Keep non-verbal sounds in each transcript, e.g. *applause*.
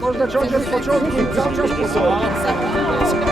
Można ciąć od początku cały czas po.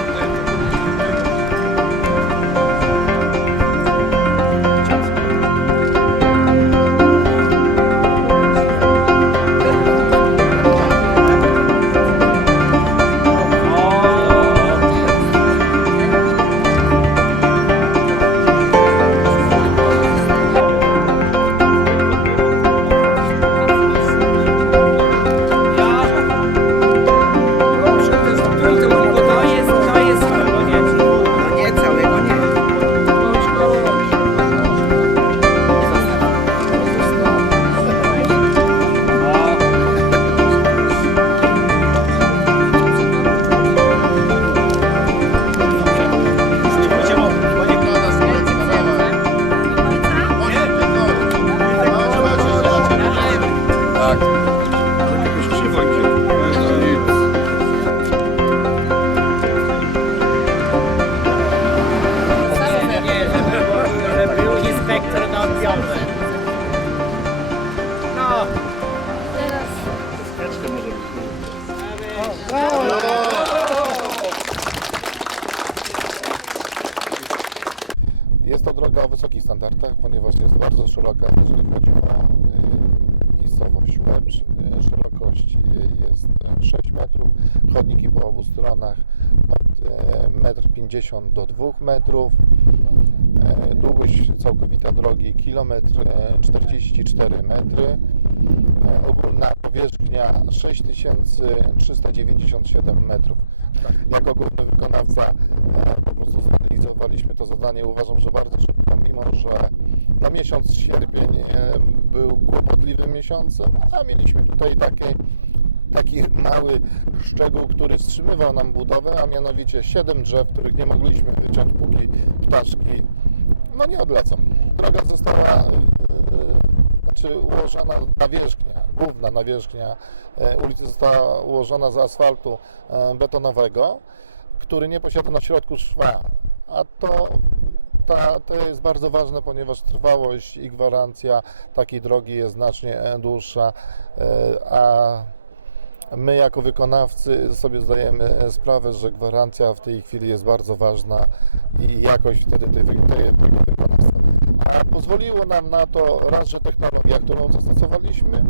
Wysokich standardach, ponieważ jest bardzo szeroka, jeżeli chodzi o y, miejscowość Łebcz. Y, Szerokość y, jest 6 metrów, chodniki po obu stronach od y, 1,50 m do 2 metrów. Długość całkowita drogi kilometr y, 44 metry. Ogólna powierzchnia 6397 metrów. Jako główny wykonawca e, po prostu zrealizowaliśmy to zadanie. Uważam, że bardzo szybko, mimo że no miesiąc sierpień e, był kłopotliwym miesiącem, a mieliśmy tutaj taki, taki mały szczegół, który wstrzymywał nam budowę, a mianowicie 7 drzew, których nie mogliśmy wyciąć, póki ptaszki no nie odlecą. Droga została e, znaczy ułożona nawierzchnia, główna nawierzchnia e, ulicy została ułożona z asfaltu betonowego, który nie posiada na środku szwa, a to, ta, to jest bardzo ważne, ponieważ trwałość i gwarancja takiej drogi jest znacznie e, dłuższa, e, a My jako wykonawcy sobie zdajemy e, sprawę, że gwarancja w tej chwili jest bardzo ważna i jakość wtedy tej, tego wykonawstwa. A pozwoliło nam na to raz, że technologia, którą zastosowaliśmy,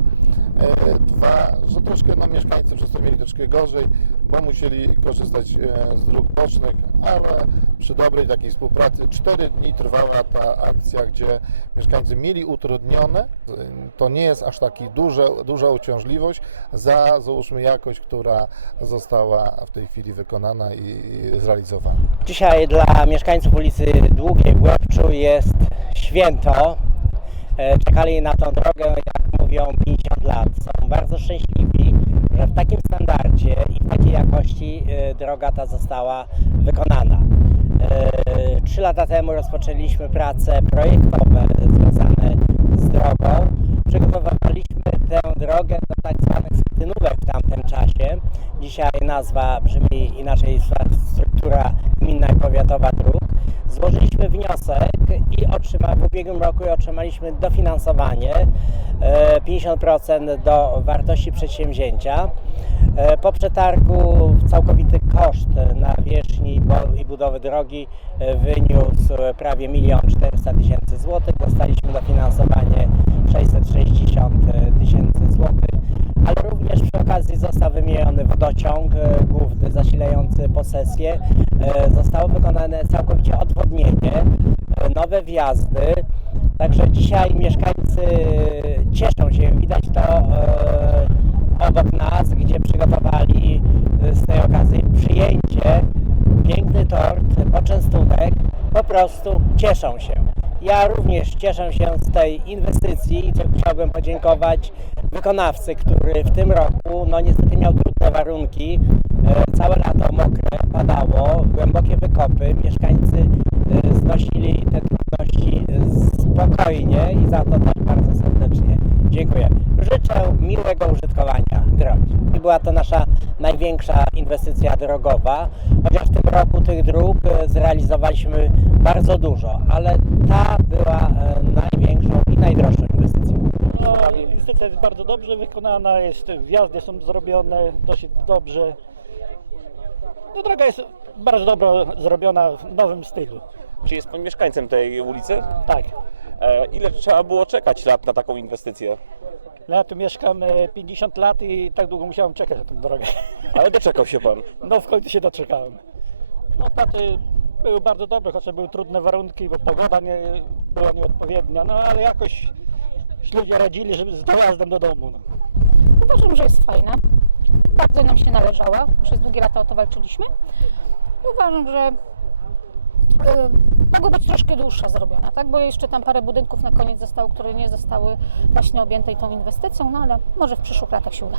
dwa, że troszkę nam mieszkańcy mieli troszkę gorzej, bo musieli korzystać e, z dróg bocznych, ale przy dobrej takiej współpracy 4 dni trwała ta akcja, gdzie mieszkańcy mieli utrudnione. E, To nie jest aż taki duże, duża uciążliwość za załóżmy jakość, która została w tej chwili wykonana i zrealizowana. Dzisiaj dla mieszkańców ulicy Długiej w Łebczu jest święto. E, Czekali na tą drogę, jak mówią, 50 lat. Są bardzo szczęśliwi, że w takim standardzie i w takiej jakości e, droga ta została wykonana. E, Trzy lata temu rozpoczęliśmy prace projektowe związane z drogą. Przygotowywaliśmy tę drogę do tak zwanych schetynówek w tamtym czasie. Dzisiaj nazwa brzmi inaczej, struktura gminna i powiatowa dróg. Złożyliśmy wniosek i otrzyma, w ubiegłym roku otrzymaliśmy dofinansowanie e, 50% do wartości przedsięwzięcia. E, Po przetargu całkowity koszt nawierzchni bo- i budowy drogi e, wyniósł prawie 1 400 tysięcy złotych. Dostaliśmy dofinansowanie 660 tysięcy złotych, ale również przy okazji został wymieniony wodociąg e, główny zasilający posesję. E, Zostało wykonane całkowicie odwodnienie, e, nowe wjazdy. Także dzisiaj mieszkańcy cieszą się, widać to obok nas, gdzie przygotowali z tej okazji przyjęcie, piękny tort, poczęstunek, po prostu cieszą się. Ja również cieszę się z tej inwestycji i chciałbym podziękować wykonawcy, który w tym roku, no niestety miał trudne warunki, e, całe lato mokre, padało, głębokie wykopy, mieszkańcy e, znosili te trudności spokojnie i za to też bardzo serdecznie dziękuję. Życzę miłego użytkowania drogi. I Była to nasza największa inwestycja drogowa, chociaż w tym roku tych dróg e, zrealizowaliśmy bardzo dużo, ale ta była e, największą i najdroższą inwestycją. No, inwestycja jest bardzo dobrze wykonana, jest, wjazdy są zrobione dosyć dobrze. No, droga jest bardzo dobro zrobiona w nowym stylu. Czy jest pan mieszkańcem tej ulicy? Tak. E, ile trzeba było czekać lat na taką inwestycję? Ja tu mieszkam e, 50 lat i tak długo musiałem czekać na tę drogę. *laughs* Ale doczekał się pan. No w końcu się doczekałem. No prace były bardzo dobre, chociaż były trudne warunki, bo pogoda nie, była nieodpowiednia, no ale jakoś ludzie radzili, żeby z dojazdem do domu. No. Uważam, że jest fajna. Bardzo nam się należała. Przez długie lata o to walczyliśmy. I uważam, że y, mogła być troszkę dłuższa zrobiona, tak? Bo jeszcze tam parę budynków na koniec zostało, które nie zostały właśnie objęte tą inwestycją, no ale może w przyszłych latach się uda.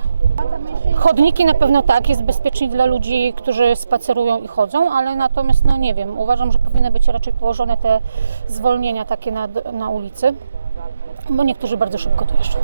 Chodniki na pewno tak, jest bezpieczniej dla ludzi, którzy spacerują i chodzą, ale natomiast, no nie wiem, uważam, że powinny być raczej położone te zwolnienia takie na, na ulicy, bo niektórzy bardzo szybko tu jeżdżą.